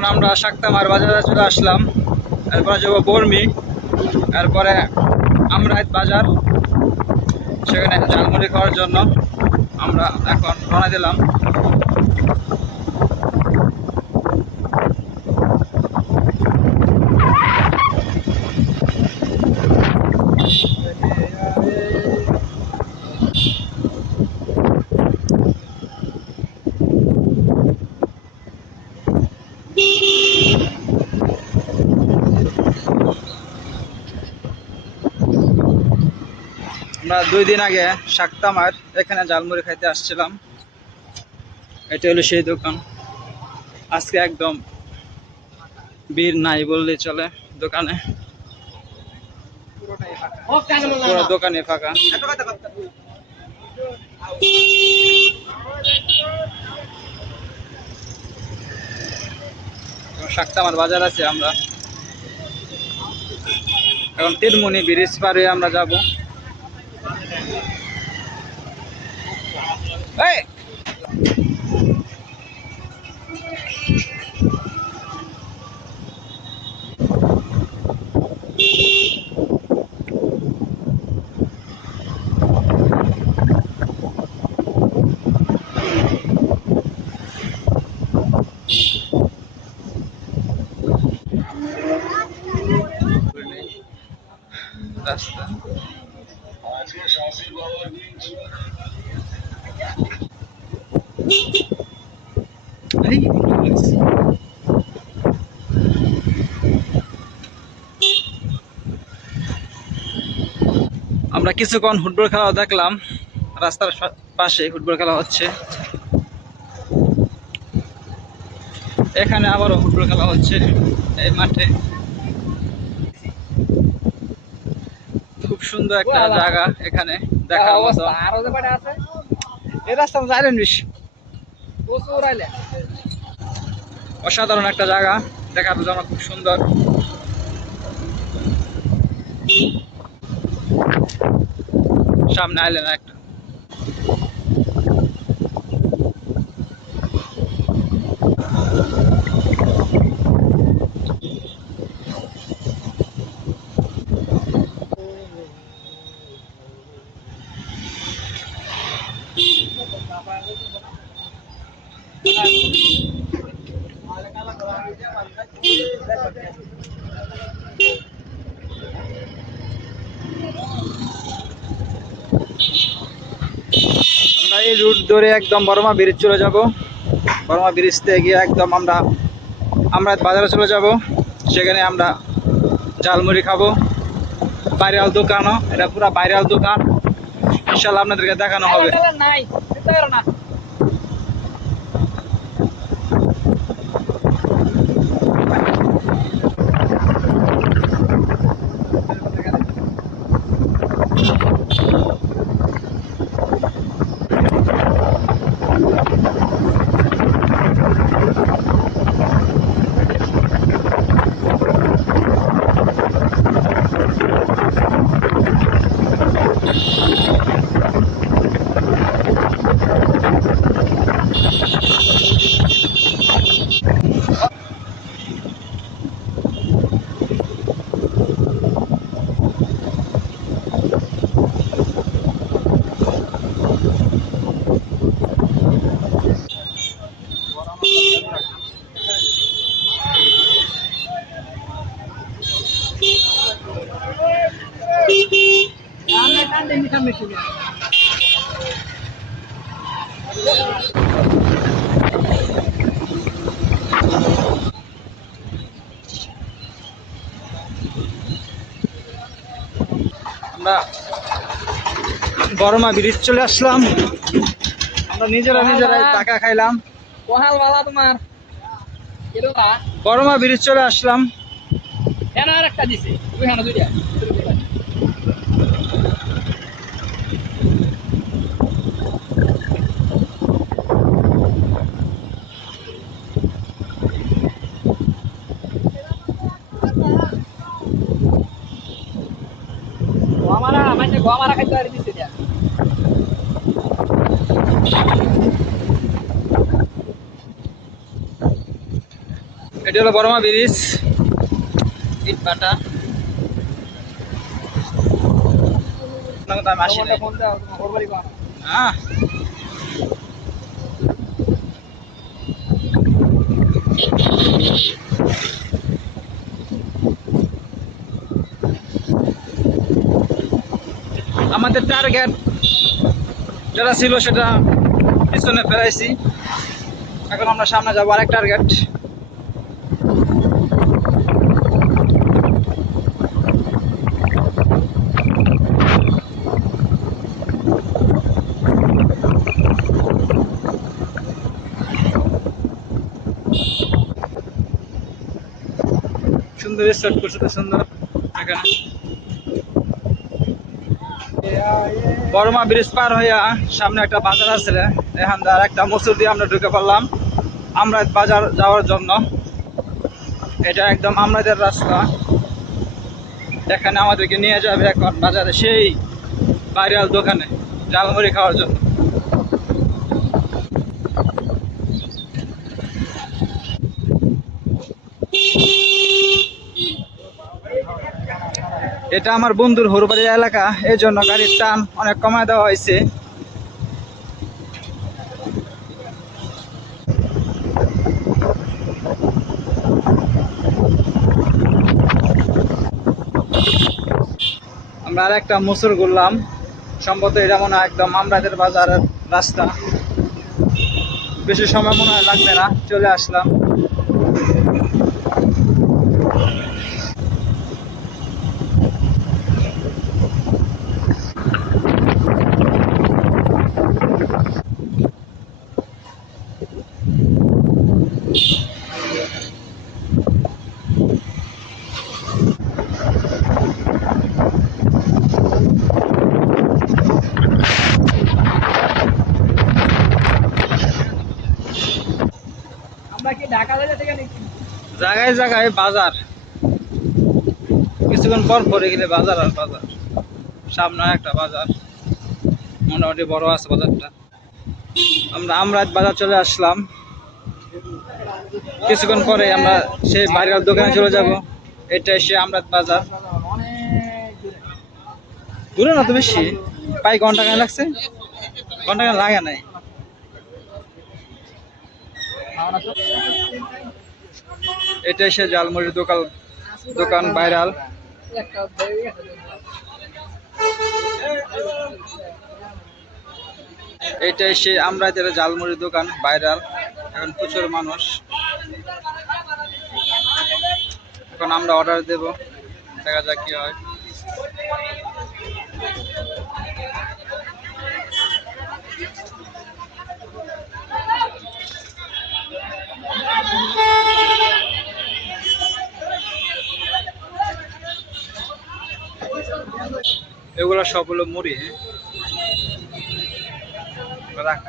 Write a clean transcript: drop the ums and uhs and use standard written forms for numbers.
এখন আমরা শাক্তামার বাজারে চলে আসলাম, এরপরে যাবো বর্মি, এরপরে আমরাইত বাজার, সেখানে ঝালমুড়ি খাওয়ার জন্য আমরা এখন রওনা দিলাম। আমরা 2 দিন আগে শাক্তামার এখানে ঝালমুড়ি খাইতে আসছিলাম। এটা হলো সেই দোকান। আজকে একদম ভিড় নাই বললেই চলে, দোকানে পুরো দোকানে ফাঁকা। শাক্তামার বাজার আছে, আমরা এখন তিনমুনি ব্রিজ পার হয়ে আমরা যাবো। রাস্তা আমরা কিছুক্ষণ ফুটবল খেলা দেখলাম, রাস্তার পাশে ফুটবল খেলা হচ্ছে। এখানে আবারও ফুটবল খেলা হচ্ছে এই মাঠে। খুব সুন্দর একটা জায়গা এখানে দেখার মতো। এই রাস্তা যাইলেন বেশি, অসাধারণ একটা জায়গা দেখার জন্য, খুব সুন্দর। সামনে আইলেন একটা এই রুট ধরে একদম বর্মা ব্রিজ চলে যাব। বর্মা ব্রিজ থেকে গিয়ে একদম আমরা বাজারে চলে যাব। সেখানে আমরা ঝালমুড়ি খাবো। ভাইরাল দোকানও, এটা পুরো ভাইরাল দোকান। ইনশাল্লাহ আপনাদেরকে দেখানো হবে। আমরা বর্মা ব্রিজ চলে আসলাম। আমরা নিজেরাই টাকা খাইলাম। বর্মা ব্রিজ চলে আসলাম। এটা হলো বড়মা ব্রিজ, ইট ভাটা। আমি আসি নাই। হ্যাঁ, আমাদের টার্গেট যেটা ছিল সেটা পিছনে ফেলাইছি। এখন আমরা সামনে যাবো আরেক টার্গেট। সুন্দর স্টার্ট করছে, তো সুন্দর। এখানে বড়মা ব্রিজ পার হইয়া সামনে একটা বাজার আছে, এখান আর একটা মসুর দিয়ে আমরা ঢুকে পড়লাম আমরাত বাজার যাওয়ার জন্য। এটা একদম আমরাদের রাস্তা, এখানে আমাদেরকে নিয়ে যাবে এখন বাজারে, সেই ভাইরাল দোকানে ঝালমুড়ি খাওয়ার জন্য। এটা আমার বন্ধুর হরুবাড়ি এলাকা, এই জন্য গাড়ির টান অনেক কমায় দেওয়া হয়েছে। আমরা আর একটা মুসুর ঘুরলাম, সম্ভবত এটা মনে হয় একদম আমরাদের বাজারের রাস্তা। বেশি সময় মনে হয় লাগবে না, চলে আসলাম। জায়গায় জায়গায় বাজার, কিছুক্ষণ পর পরে গেলে বাজার আর বাজার। সামনে একটা বাজার, মোটামুটি বড় আছে বাজারটা। আমরা আমরাত বাজার চলে আসলাম। কিছুক্ষণ পরে আমরা সেই বাইরের দোকানে চলে যাব। এটা এসে আমরাত বাজার। দূরে না তো বেশি, প্রায় ঘন্টা কেন লাগছে, ঘন্টা কেন লাগে নাই। এটা এসে ঝালমুড়ির দোকান ভাইরাল। এটা এসে আমরা ঝালমুড়ির দোকান ভাইরাল, এখন প্রচুর মানুষ। এখন আমরা অর্ডার দেব, দেখা যাক কি হয়। এগুলো সব হলো মুড়ি। রাখ।